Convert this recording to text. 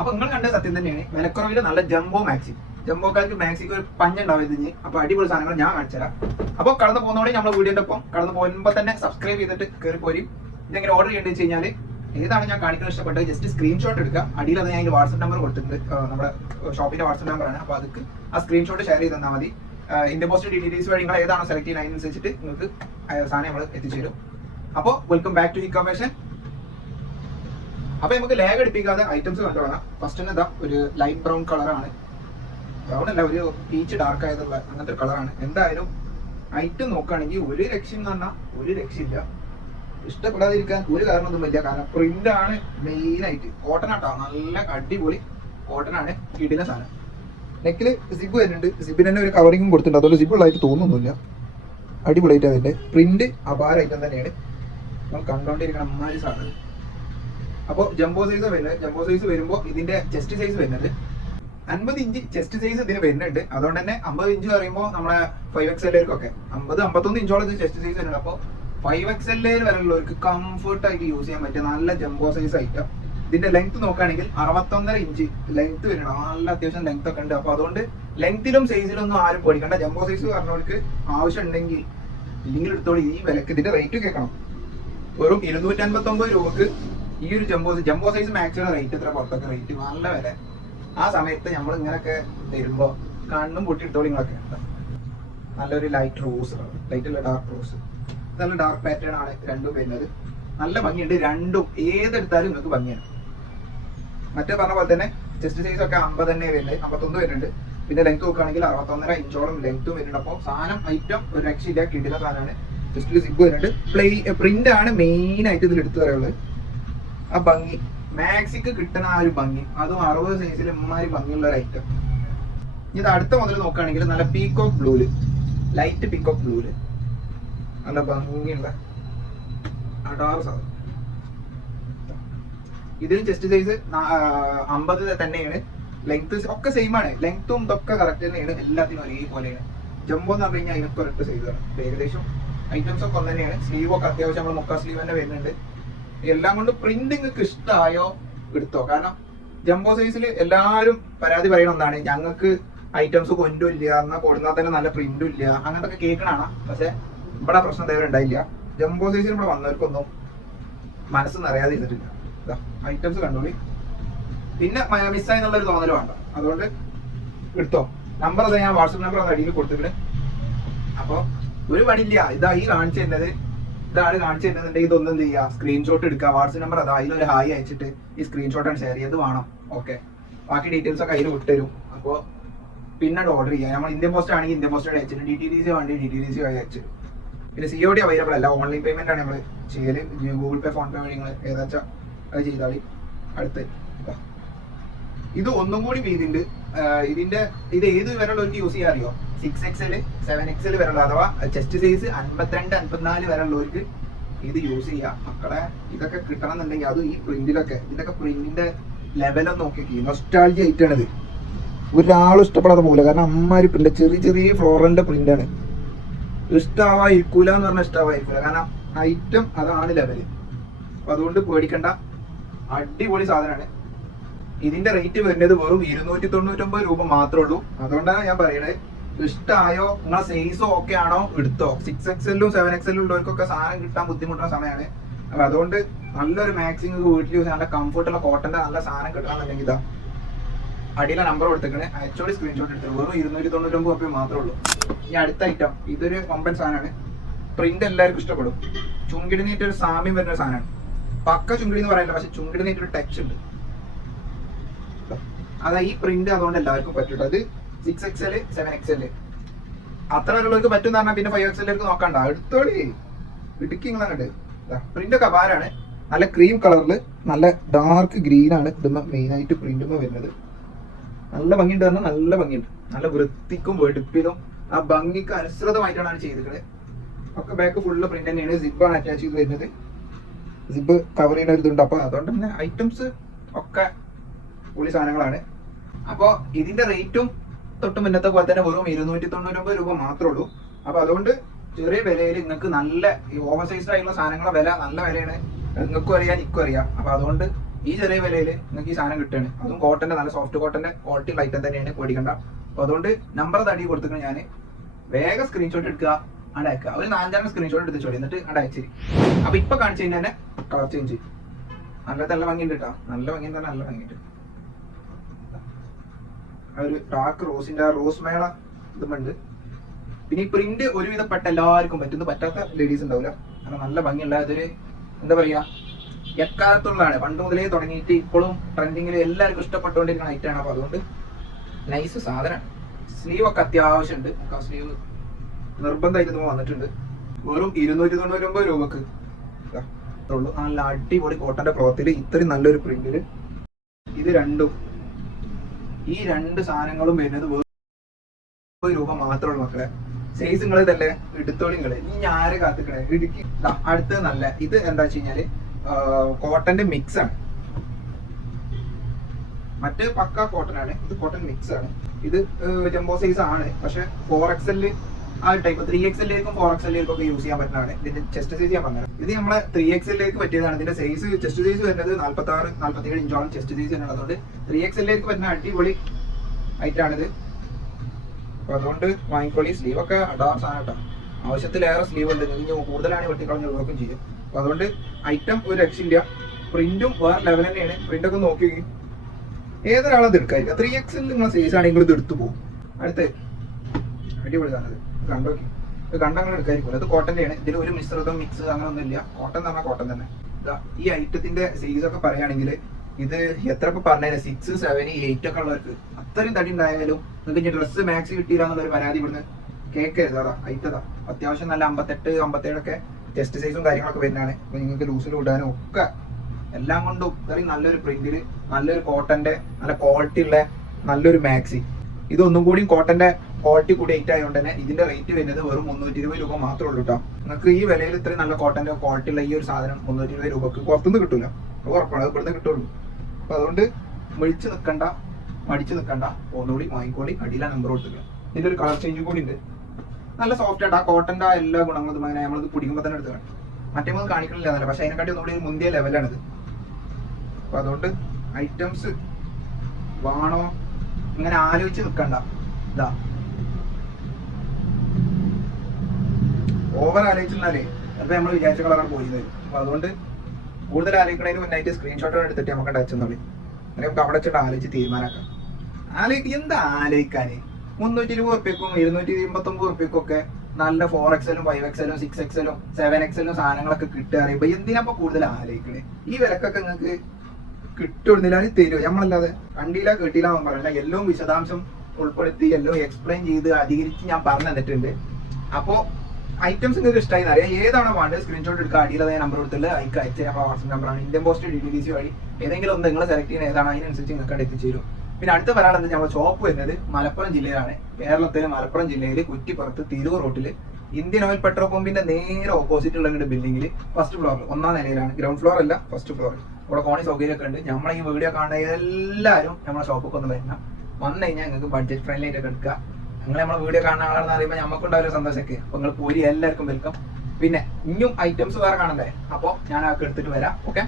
അപ്പൊ നിങ്ങൾ കണ്ട സത്യം തന്നെയാണ്. വിലക്കുറവിൽ നല്ല ജംബോ മാക്സി. ജംബോക്കാർക്ക് മാക്സിക്ക് ഒരു പഞ്ഞുണ്ടാവും ഇതിന്. അപ്പൊ അടിപൊളി സാധനങ്ങൾ ഞാൻ കാണിച്ചുതരാം അപ്പൊ കടന്നു പോകുന്നതോടെ നമ്മുടെ വീഡിയോന്റെ ഒപ്പം കടന്നു പോകുമ്പോൾ തന്നെ സബ്സ്ക്രൈബ് ചെയ്തിട്ട് കയറി പോരും. ഇതെങ്ങനെ ഓർഡർ ചെയ്യേണ്ടത് വെച്ച് കഴിഞ്ഞാൽ ഏതാണ് ഞാൻ കാണിക്കാൻ ഇഷ്ടപ്പെട്ടത്? ജസ്റ്റ് സ്ക്രീൻഷോട്ട് എടുക്കുക. അടിയിൽ അത് ഞാൻ വാട്സ്ആപ്പ് നമ്പർ കൊടുത്തിട്ടുണ്ട്. നമ്മുടെ ഷോപ്പിന്റെ വാട്സ്ആപ്പ് നമ്പറാണ് അപ്പൊ അത് ആ സ്ക്രീൻഷോട്ട് ഷെയർ ചെയ്ത് തന്നാൽ മതി. ഇന്ത്യ പോസ്റ്റ് ഡീറ്റെയിൽസ് വഴി നിങ്ങൾ ഏതാണോ സെലക്ട് ചെയ്യുന്നത് അതിനനുസരിച്ചിട്ട് നിങ്ങൾക്ക് സാധനം നമ്മൾ എത്തിച്ചു തരും. അപ്പോൾ വെൽക്കം ബാക്ക് ടു ഇൻഫർമേഷൻ അപ്പൊ നമുക്ക് ലാഗ് അടിപ്പിക്കാതെ ഐറ്റംസ് കണ്ടുപോകാം ഫസ്റ്റ് തന്നെ ഒരു ലൈറ്റ് ബ്രൗൺ കളറാണ് ബ്രൗൺ അല്ല ഒരു പീച്ച് ഡാർക്ക് ആയതുള്ള അങ്ങനത്തെ കളറാണ് എന്തായാലും ഐറ്റം നോക്കുകയാണെങ്കിൽ ഒരു രക്ഷയും പറഞ്ഞാൽ ഒരു രക്ഷയില്ല ഇഷ്ടപ്പെടാതിരിക്കാൻ ഒരു കാരണമൊന്നുമില്ല കാരണം പ്രിന്റ് ആണ് മെയിൻ ആയിട്ട്. കോട്ടൺ ആട്ടോ നല്ല അടിപൊളി കോട്ടൺ ആണ് ഇടുന്ന സാധനം. നെക്കിൽ സിബ് വരുന്നുണ്ട്. സിബിന് തന്നെ ഒരു കവറിങ്ങും കൊടുത്തിട്ടുണ്ട്. അതുകൊണ്ട് സിബ് ഉള്ളതായിട്ട് തോന്നുന്നില്ല അടിപൊളിയായിട്ട് അതിന്റെ പ്രിന്റ് അപാര ഐറ്റം തന്നെയാണ്. നമ്മൾ കണ്ടോണ്ടിരിക്കണം അമ്മാതിരി സാധനം. അപ്പോൾ ജംബോ സൈസ് വരുന്നത് ജംബോ സൈസ് വരുമ്പോൾ ഇതിന്റെ ചെസ്റ്റ് സൈസ് വരുന്നത്. അൻപത് ഇഞ്ച് ചെസ്റ്റ് സൈസ് ഇതിന് വരുന്നുണ്ട്. അതുകൊണ്ട് തന്നെ അമ്പത് ഇഞ്ച് പറയുമ്പോൾ നമ്മളെ ഫൈവ് എക്സ് എല്ലാവർക്കൊക്കെ അമ്പത് അമ്പത്തൊന്ന് ഇഞ്ചോളം ചെസ്റ്റ് സൈസ് വരുന്നുണ്ട് അപ്പോൾ ഫൈവ് എക്സ് എല്ലേൽ വരെയുള്ളവർക്ക് കംഫർട്ട് ആയിട്ട് യൂസ് ചെയ്യാൻ പറ്റിയ നല്ല ജംബോ സൈസ് ഐറ്റം ഇതിന്റെ ലെങ്ത് നോക്കുകയാണെങ്കിൽ അറുപത്തൊന്നര ഇഞ്ച് ലെങ്ത് വരുന്നുണ്ട്. നല്ല അത്യാവശ്യം ലെങ്ത് ഒക്കെ ഉണ്ട്. അപ്പോൾ അതുകൊണ്ട് ലെങ്ത്തിലും സൈസിലും ഒന്നും ആരും പേടിക്കണ്ട. ജംബോ സൈസ് പറഞ്ഞവർക്ക് ആവശ്യം ഉണ്ടെങ്കിൽ ഇല്ലെങ്കിൽ എടുത്തോളൂ. ഈ വിലക്ക് ഇതിന്റെ റേറ്റ് കേൾക്കണം. വെറും ഇരുന്നൂറ്റി അൻപത്തി ഒമ്പത് രൂപക്ക് ഈ ഒരു jumbo jumbo size maximum rate എത്ര പുറത്തൊക്കെ റേറ്റ് നല്ല വില ആ സമയത്ത് നമ്മൾ ഇങ്ങനെയൊക്കെ തരുമ്പോ കണ്ണും പൊട്ടിയിട്ടോളി നിങ്ങളൊക്കെ. നല്ലൊരു ലൈറ്റ് റോസ് ലൈറ്റ് അല്ല ഡാർക്ക് റോസ് നല്ല ഡാർക്ക് പാറ്റേൺ ആണ് രണ്ടും വരുന്നത്. നല്ല ഭംഗിയുണ്ട്. രണ്ടും ഏതെടുത്താലും നിങ്ങൾക്ക് ഭംഗിയാണ്. മറ്റേ പറഞ്ഞ പോലെ തന്നെ ചെസ്റ്റ് സൈസ് ഒക്കെ അമ്പത് തന്നെ വരുന്നത്. അമ്പത്തൊന്ന് വരുന്നുണ്ട്. പിന്നെ ലെങ്ത് നോക്കുകയാണെങ്കിൽ അറുപത്തൊന്നര ഇഞ്ചോളം ലെങ്ത്തും വരുന്നുണ്ട്. അപ്പോൾ സാധനം ഐറ്റം ഒരു രക്ഷയില്ല. കിടില സാധനമാണ്. ജസ്റ്റ് സിബ് വരുന്നുണ്ട്. പ്ലേ പ്രിന്റ് ആണ് മെയിൻ ആയിട്ട് ഇതിൽ എടുത്തു പറയുള്ളത് ആ ഭംഗി. മാക്സിക്ക് കിട്ടുന്ന ആ ഒരു ഭംഗി. അതും അറുപത് സൈസിൽ ഇമ്മാതിരി ഭംഗിയുള്ള ഒരു ഐറ്റം ഇത് അടുത്ത മുതൽ നോക്കുകയാണെങ്കിൽ നല്ല പീക്കോക്ക് ബ്ലൂൽ ലൈറ്റ് പീക്കോക്ക് ബ്ലൂൽ നല്ല ഭംഗിയുള്ള അടാറ് സാധനം. ഇതിൽ ചെസ്റ്റ് സൈസ് അമ്പത് തന്നെയാണ്. ലെങ്ത് ഒക്കെ സെയിം ആണ്. ലെങ്ത്തും ഇതൊക്കെ കറക്റ്റ് തന്നെയാണ്. എല്ലാത്തിനും ഒരേപോലെയാണ്. ജംബോ എന്ന് പറഞ്ഞു കഴിഞ്ഞാൽ അതിനൊക്കെ സൈസ് ആണ്. ഏകദേശം ഐറ്റംസ് ഒക്കെ തന്നെയാണ് സ്ലീവ് ഒക്കെ അത്യാവശ്യം നമ്മൾ മുക്കാ സ്ലീവ് തന്നെ വരുന്നുണ്ട്. എല്ലാം കൊണ്ട് പ്രിന്റിങ് ഇഷ്ടമായോ എടുത്തോ. കാരണം ജംബോ സൈസിൽ എല്ലാവരും പരാതി പറയുന്ന ഒന്നാണ് ഞങ്ങൾക്ക് ഐറ്റംസ് കൊണ്ടുമില്ല എന്നാൽ കൊടുന്നാൽ തന്നെ നല്ല പ്രിന്റും ഇല്ല. അങ്ങനത്തെ കേൾക്കണാണ് പക്ഷെ ഇവിടെ പ്രശ്നം ഇതേവരെ ഉണ്ടായില്ല ജംബോ സൈസിൽ ഇവിടെ വന്നവർക്കൊന്നും മനസ്സ് നിറയാതെ ഇരുന്നിട്ടില്ല ഐറ്റംസ് കണ്ടോളി. പിന്നെ മിസ്സായി എന്നുള്ളൊരു തോന്നൽ വേണ്ട. അതുകൊണ്ട് എടുത്തോ. നമ്പർ അതാ ഞാൻ വാട്സപ്പ് നമ്പർ അത് അടിയിൽ കൊടുത്തിട്ടുണ്ട്. അപ്പോൾ ഒരു പണിയില്ല. ഇതാ ഈ കാണിച്ചു തരുന്നത് ഇതാണ് കാണിച്ചു തരുന്നുണ്ടെങ്കിൽ ഇതൊന്നും എന്ത് ചെയ്യുക സ്ക്രീൻഷോട്ട് എടുക്കുക. വാട്സപ്പ് നമ്പർ അതാ. അതിലൊരു ഹായ് അയച്ചിട്ട് ഈ സ്ക്രീൻഷോട്ട് ആണ് ഷെയർ ചെയ്ത് വേണം. ഓക്കെ ബാക്കി ഡീറ്റെയിൽസ് ഒക്കെ അതിൽ വിട്ടുതരും. അപ്പോൾ പിന്നെ ഓർഡർ ചെയ്യുക നമ്മൾ ഇന്ത്യൻ പോസ്റ്റ് ആണെങ്കിൽ ഇന്ത്യൻ പോസ്റ്റ് അയച്ചിട്ട് ഡി ടി ഡി സി വേണ്ടി ഡി ടി ഡി സി അയച്ചു. പിന്നെ സി ഒ ഡി അവൈലബിൾ അല്ല. ഓൺലൈൻ പേയ്മെന്റ് ആണ് നമ്മൾ ചെയ്യൽ. ഗൂഗിൾ പേ ഫോൺ പേ വഴി നിങ്ങൾ ഏതാച്ചാ അത് ചെയ്താൽ അടുത്ത്. ഇത് ഒന്നും കൂടി വീതിണ്ട്. ഇതിന്റെ ഇത് ഏത് വരെയുള്ള ഒരു യൂസ് ചെയ്യാൻ അറിയോ? സിക്സ് എക്സൽ സെവൻ എക്സൽ വരെയുള്ള അഥവാ ചെസ്റ്റ് സൈസ് അൻപത്തിരണ്ട് അൻപത്തിനാല് വരെയുള്ളവർക്ക് ഇത് യൂസ് ചെയ്യാം. മക്കളെ ഇതൊക്കെ കിട്ടണം എന്നുണ്ടെങ്കിൽ അതും ഈ പ്രിന്റിലൊക്കെ ഇതൊക്കെ പ്രിന്റിന്റെ ലെവലൊന്നും നോക്കി നൊസ്റ്റാൾജി ആയിട്ടാണിത് ഒരാളും ഇഷ്ടപ്പെടാതെ പോകില്ല കാരണം അമ്മമാര് പ്രിന്റ് ചെറിയ ചെറിയ ഫ്ലോറന്റെ പ്രിന്റ് ആണ്. ഇഷ്ടാവായിരിക്കൂല എന്ന് പറഞ്ഞാൽ ഇഷ്ടാവായിരിക്കൂല. കാരണം ഐറ്റം അതാണ് ലെവൽ അപ്പൊ അതുകൊണ്ട് പേടിക്കണ്ട. അടിപൊളി സാധനമാണ്. ഇതിന്റെ റേറ്റ് വരുന്നത് വെറും ഇരുന്നൂറ്റി തൊണ്ണൂറ്റൊമ്പത് രൂപ മാത്രമേ ഉള്ളൂ. അതുകൊണ്ടാണ് ഞാൻ പറയണേ ഇഷ്ടമായോ നിങ്ങളെ സൈസോ ഓക്കെ ആണോ? എടുത്തോ. സിക്സ് എക്സലും സെവൻ എക്സലും ഉള്ളവർക്കൊക്കെ സാധനം കിട്ടാൻ ബുദ്ധിമുട്ടുന്ന സമയമാണ്. അപ്പൊ അതുകൊണ്ട് നല്ലൊരു മാക്സിങ് വീട്ടിൽ യൂസ് നല്ല കംഫർട്ടുള്ള കോട്ടന്റെ നല്ല സാധനം കിട്ടണമെന്നുണ്ടെങ്കിൽ ഇതാ. അടിയിലെ നമ്പർ കൊടുത്തേക്കണേ. അയച്ചോടി സ്ക്രീൻഷോട്ട് എടുത്തത്. വെറും ഇരുന്നൂറ്റി തൊണ്ണൂറ്റൊമ്പത് റുപ്യ മാത്രമേ ഉള്ളൂ. ഇനി അടുത്ത ഐറ്റം ഇതൊരു കൊമ്പൻ സാധനമാണ്. പ്രിന്റ് എല്ലാവർക്കും ഇഷ്ടപ്പെടും. ചുങ്കിടിനീറ്റ് ഒരു സാമ്യം വരുന്ന സാധനമാണ്. പക്ക ചുങ്കിടി എന്ന് പറയാനില്ല പക്ഷെ ചുങ്കിടിനീറ്റ് ഒരു ടച്ച് ഉണ്ട്. അതാ ഈ പ്രിന്റ് അതുകൊണ്ട് എല്ലാവർക്കും പറ്റൂട്ടോ. അത് six X L seven X L അത്ര വരെയുള്ളവർക്ക് പറ്റും പറഞ്ഞാൽ പിന്നെ ഫൈവ് എക്സ് എല്ലേക്ക് നോക്കണ്ട. എടുത്തോളി. ഇടുക്കി ഇങ്ങനെ പ്രിന്റ് ഒക്കെ അപാരാണ്. നല്ല ക്രീം കളറിൽ നല്ല ഡാർക്ക് ഗ്രീൻ ആണ് ഇതുമ്മ മെയിൻ ആയിട്ട് പ്രിന്റുമ്മ വരുന്നത്. നല്ല ഭംഗിയുണ്ട് പറഞ്ഞാൽ നല്ല ഭംഗിയുണ്ട്. നല്ല വൃത്തിക്കും വെടുപ്പിലും ആ ഭംഗിക്ക് അനുസൃതമായിട്ടാണ് ചെയ്തിട്ടുള്ളത് ഒക്കെ ബാക്ക് ഫുള്ള് പ്രിന്റ് തന്നെയാണ്. സിബാണ് അറ്റാച്ച് ചെയ്ത് വരുന്നത്. സിബ് കവർ ചെയ്യുന്ന ഒരു ഇതുണ്ട്. അപ്പൊ അതുകൊണ്ട് തന്നെ ഐറ്റംസ് ഒക്കെ പൊളി സാധനങ്ങളാണ്. അപ്പൊ ഇതിന്റെ റേറ്റും തൊട്ട് മുന്നത്തെ പോലെ തന്നെ വെറും ഇരുന്നൂറ്റി തൊണ്ണൂറ്റൊമ്പത് രൂപ മാത്രമേ ഉള്ളൂ. അപ്പോൾ അതുകൊണ്ട് ചെറിയ വിലയിൽ നിങ്ങൾക്ക് നല്ല ഈ ഓവർ സൈസ് ആയിട്ടുള്ള സാധനങ്ങളുടെ വില നല്ല വിലയാണ്. നിങ്ങൾക്കും അറിയാം എനിക്കും അറിയാം. അപ്പോൾ അതുകൊണ്ട് ഈ ചെറിയ വിലയിൽ നിങ്ങൾക്ക് ഈ സാധനം കിട്ടുകയാണ്. അതും കോട്ടന്റെ നല്ല സോഫ്റ്റ് കോട്ടന്റെ ക്വാളിറ്റി ഐറ്റം തന്നെയാണ് പേടിക്കണ്ട. അപ്പോൾ അതുകൊണ്ട് നമ്പർ തടി കൊടുത്തിട്ട് ഞാൻ വേഗം സ്ക്രീൻഷോട്ട് എടുക്കുക അടയ്ക്കുക ഒരു നാലഞ്ചാറ് സ്ക്രീൻഷോട്ട് എടുത്ത് ചോടി എന്നിട്ട് അടയച്ചിരി അപ്പോൾ അപ്പൊ ഇപ്പൊ കാണിച്ചു കഴിഞ്ഞാൽ കളർ ചേഞ്ച് നല്ല നല്ല ഭംഗിയുണ്ട് കേട്ടോ. നല്ല ഭംഗി തന്നെ നല്ല ഭംഗിയുണ്ട്. ആ ഒരു ഡാർക്ക് റോസിന്റെ ആ റോസ് മേള ഇതുമുണ്ട്. പിന്നെ ഈ പ്രിന്റ് ഒരുവിധപ്പെട്ട എല്ലാവർക്കും പറ്റുന്നു പറ്റാത്ത ലേഡീസ് ഉണ്ടാവില്ല. കാരണം നല്ല ഭംഗിയുള്ള അതൊരു എന്താ പറയാ എക്കാലത്തുള്ളതാണ്. പണ്ട് മുതലേ തുടങ്ങിയിട്ട് ഇപ്പോഴും ട്രെൻഡിങ്ങിൽ എല്ലാവർക്കും ഇഷ്ടപ്പെട്ടുകൊണ്ടിരിക്കുന്ന ഐറ്റാണ് അപ്പൊ അതുകൊണ്ട് നൈസ് സാധനം സ്ലീവ് ഒക്കെ അത്യാവശ്യമുണ്ട്. ആ സ്ലീവ് നിർബന്ധമായിട്ട് വന്നിട്ടുണ്ട്. വെറും ഇരുന്നൂറ്റി തൊണ്ണൂറ്റി ഒമ്പത് രൂപക്ക് നല്ല അടിപൊളി കോട്ടന്റെ ക്ലോത്തിൽ ഇത്രയും നല്ലൊരു പ്രിന്റിൽ ഇത് രണ്ടും ഈ രണ്ട് സാധനങ്ങളും വരുന്നത് വെറും രൂപം രൂപ മാത്രമേ ഉള്ളൂ മക്കളെ. സൈസ് നിങ്ങൾ ഇതല്ലേ? എടുത്തോളിങ്ങൾ ഇനി ആരെ കാത്തിക്കണേ? ഇടുക്കി അടുത്തത് നല്ല ഇത് എന്താ വെച്ച് കഴിഞ്ഞാൽ കോട്ടന്റെ മിക്സ് ആണ്. മറ്റേ പക്ക കോട്ടൺ ആണ്. ഇത് കോട്ടൺ മിക്സ് ആണ്. ഇത് ജംബോ സൈസ് ആണ്. പക്ഷെ ഫോർ എക്സലിൽ ആ ടൈപ്പ് ത്രീ എക്സിലേക്കും ഫോർ എക്സിലേക്കും ഒക്കെ യൂസ് ചെയ്യാൻ പറ്റുന്നതാണ്. ഇതിന്റെ ചെസ്റ്റ് സൈസ് ഞാൻ പറഞ്ഞത് ഇത് നമ്മളെ ത്രീ എക്സിലേക്ക് പറ്റിയതാണ്. ഇതിന്റെ സൈസ് ചെസ്റ്റ് സൈസ് വരുന്നത് നാല്പത്തി ആറ് നാല്പത്തി ഏഴ് ഇഞ്ചോളം ചെസ്റ്റ് സൈസ് വരുന്നത്. അതുകൊണ്ട് ത്രീ എക്സിലേക്ക് പറ്റുന്ന അടിപൊളി ഐറ്റാണിത് അപ്പൊ അതുകൊണ്ട് വാങ്ങിക്കോളി. സ്ലീവ് ഒക്കെ അടാ ആണ് കേട്ടോ. ആവശ്യത്തിലേറെ സ്ലീവ് ഉണ്ട്. ഇനി കൂടുതലാണ് വെട്ടിക്കളഞ്ഞ് ഒഴിവാക്കും ചെയ്യും. അപ്പൊ അതുകൊണ്ട് ഐറ്റം ഒരു രക്ഷയില്ല. പ്രിന്റും വേറെ ലെവൽ തന്നെയാണ്. പ്രിന്റ് ഒക്കെ നോക്കി. ഏതൊരാളത് എടുക്കാതിരിക്കുക. ത്രീ എക്സിൽ നിങ്ങളെ സൈസ് ആണെങ്കിൽ ഇത് എടുത്തു പോകും. അടുത്ത്. അടിപൊളി സാധനം ഇത് കണ്ടോ ഇത് കണ്ടങ്ങനെ എടുക്കാതിരിക്കും അത് കോട്ടന്റെ ആണ് ഇതിൽ ഒരു മിശ്രിതം മിക്സ് അങ്ങനെ ഒന്നും ഇല്ല കോട്ടൺ എന്ന് പറഞ്ഞാൽ കോട്ടൺ തന്നെ. ഈ ഐറ്റത്തിന്റെ സൈസ് ഒക്കെ പറയുകയാണെങ്കിൽ ഇത് എത്ര ഇപ്പൊ പറഞ്ഞാൽ സിക്സ് സെവൻ എയ്റ്റ് ഒക്കെ ഉള്ളവർക്ക് അത്രയും തടി ഉണ്ടായാലും നിങ്ങൾക്ക് ഇനി ഡ്രസ്സ് മാക്സി കിട്ടിയില്ല എന്നുള്ളൊരു പരാതി ഇവിടുന്ന് കേൾക്കരുത് അതാ ഐറ്റതാ അത്യാവശ്യം നല്ല അമ്പത്തെട്ട് അമ്പത്തേഴൊക്കെ ടെസ്റ്റ് സൈസും കാര്യങ്ങളൊക്കെ വരുന്നതാണ്. നിങ്ങൾക്ക് ലൂസിൽ വിടാനും ഒക്കെ എല്ലാം കൊണ്ടും ഇത്രയും നല്ലൊരു പ്രിന്റിൽ നല്ലൊരു കോട്ടന്റെ നല്ല ക്വാളിറ്റി ഉള്ള നല്ലൊരു മാക്സി ഇതൊന്നും കൂടി കോട്ടന്റെ ക്വാളിറ്റി കൂടി ഐറ്റ് ആയതുകൊണ്ട് തന്നെ ഇതിന്റെ റേറ്റ് വരുന്നത് വെറും മുന്നൂറ്റി ഇരുപത് രൂപ മാത്രമേ ഉള്ളൂ കേട്ടോ നിങ്ങൾക്ക് ഈ വിലയിൽ ഇത്രയും നല്ല കോട്ടന്റെ ക്വാളിറ്റി ഉള്ള ഈ ഒരു സാധനം മുന്നൂറ്റി ഇരുപത് രൂപക്ക് പുറത്തുനിന്ന് കിട്ടൂല. ഉറപ്പാണ് അത് ഇവിടുന്ന് കിട്ടുള്ളൂ. അപ്പൊ അതുകൊണ്ട് മിഴിച്ച് നിൽക്കണ്ട മടിച്ച് നിൽക്കണ്ട ഒന്നുകൂടി വാങ്ങിക്കോളി അടിയിലെ നമ്പർ കൊടുത്തില്ല ഇതിന്റെ ഒരു കളർ ചേഞ്ചും കൂടി ഉണ്ട്. നല്ല സോഫ്റ്റ് ആണ് ആ കോട്ടന്റെ ആ എല്ലാ ഗുണങ്ങളും അങ്ങനെ നമ്മളിത് പിടിക്കുമ്പോൾ തന്നെ എടുത്ത് കാണും മറ്റേ മൂന്ന് കാണിക്കണില്ല എന്നല്ല പക്ഷെ അതിനെക്കാട്ടി ഒന്നുകൂടി ഒരു മുന്തിയ ലെവലാണിത് അപ്പൊ അതുകൊണ്ട് ഐറ്റംസ് വേണോ? ഇങ്ങനെ ആലോചിച്ച് നിൽക്കണ്ട ഇതാ ഓവർ ആലോചിച്ചിരുന്നാലേ ചിലപ്പോൾ നമ്മൾ വിചാരിച്ച കളറാണ് പോയിരുന്നത് അപ്പോൾ അപ്പൊ അതുകൊണ്ട് കൂടുതൽ ആലോചിക്കണതിന് മുന്നായിട്ട് സ്ക്രീൻഷോട്ട് എടുത്തിട്ട് നമുക്ക് അയച്ചെന്നോളി. അങ്ങനെ നമുക്ക് അവിടെ വെച്ചിട്ട് ആലോചിച്ച് തീരുമാനമാക്കാം ആലോചിക്ക എന്താ ആലോചിക്കാന്? മുന്നൂറ്റി ഇരുപത് ഉറുപ്പ്യക്കും ഇരുന്നൂറ്റി എൺപത്തൊമ്പത് ഉറുപ്പ്യക്കും ഒക്കെ നല്ല ഫോർ എക്സലും ഫൈവ് എക്സലും സിക്സ് എക്സലും സെവൻ എക്സലും സാധനങ്ങളൊക്കെ കിട്ടുക അറിയുമ്പോൾ എന്തിനാ കൂടുതൽ ആലോചിക്കണേ? ഈ വിലക്കൊക്കെ നിങ്ങൾക്ക് കിട്ടുന്നില്ല തരുമോ നമ്മളല്ലാതെ കണ്ടില്ല കേട്ടില്ല എന്ന് പറയണ്ട. എല്ലാം വിശദാംശം ഉൾപ്പെടുത്തി എല്ലാം എക്സ്പ്ലെയിൻ ചെയ്ത് അധികരിച്ച് ഞാൻ പറഞ്ഞു തന്നിട്ടുണ്ട്. അപ്പോ ഐറ്റംസ് നിങ്ങൾക്ക് ഇഷ്ടമായി അറിയാം. ഏതാണ് വേണ്ടത് സ്ക്രീൻഷോട്ട് എടുക്കുക അടിയിൽ അതായത് നമ്പർ കൊടുത്തില്ല അയക്ക് അയച്ചു തരാം. വാട്സപ്പ് നമ്പറാണ് Indian post D D C വഴി ഏതെങ്കിലും ഒന്ന് നിങ്ങൾ സെലക്ട് ചെയ്യുന്ന ഏതാണ് അതിനനുസരിച്ച് നിങ്ങൾക്ക് അവിടെ എത്തിച്ചേരും. പിന്നെ അടുത്ത പറയാനുള്ളത് ഞങ്ങൾ ഷോപ്പ് വരുന്നത് മലപ്പുറം ജില്ലയിലാണ്. കേരളത്തിലെ മലപ്പുറം ജില്ലയിൽ കുറ്റിപ്പുറത്ത് തിരൂർ റോട്ടിൽ ഇന്ത്യൻ ഓയിൽ പെട്രോൾ പമ്പിന്റെ നേരെ ഓപ്പോസിറ്റ് ഉള്ള ബിൽഡിംഗിൽ ഫസ്റ്റ് ഫ്ലോറിൽ ഒന്നാം നിലയിലാണ്. ഗ്രൗണ്ട് ഫ്ലോർ അല്ല ഫസ്റ്റ് ഫ്ലോറിൽ ഇവിടെ കോണി സൗകര്യമൊക്കെ ഉണ്ട്. നമ്മളെ ഈ വീഡിയോ കാണുന്ന എല്ലാവരും നമ്മുടെ ഷോപ്പൊക്കെ ഒന്ന് വരണം. വന്നു കഴിഞ്ഞാൽ നിങ്ങൾക്ക് ബഡ്ജറ്റ് ഫ്രണ്ട്ലി ആയിട്ട് എടുക്കുക നിങ്ങൾ നമ്മളെ വീഡിയോ കാണുന്ന ആളാണെന്ന് അറിയുമ്പോൾ നമുക്ക് ഉണ്ടാവില്ല സന്തോഷമൊക്കെ. അപ്പൊ നിങ്ങൾ പോയി എല്ലാവർക്കും വെൽക്കം പിന്നെ ഇനിയും ഐറ്റംസ് വേറെ കാണണ്ടേ? അപ്പോൾ ഞാൻ അതൊക്കെ എടുത്തിട്ട് വരാം. ഓക്കെ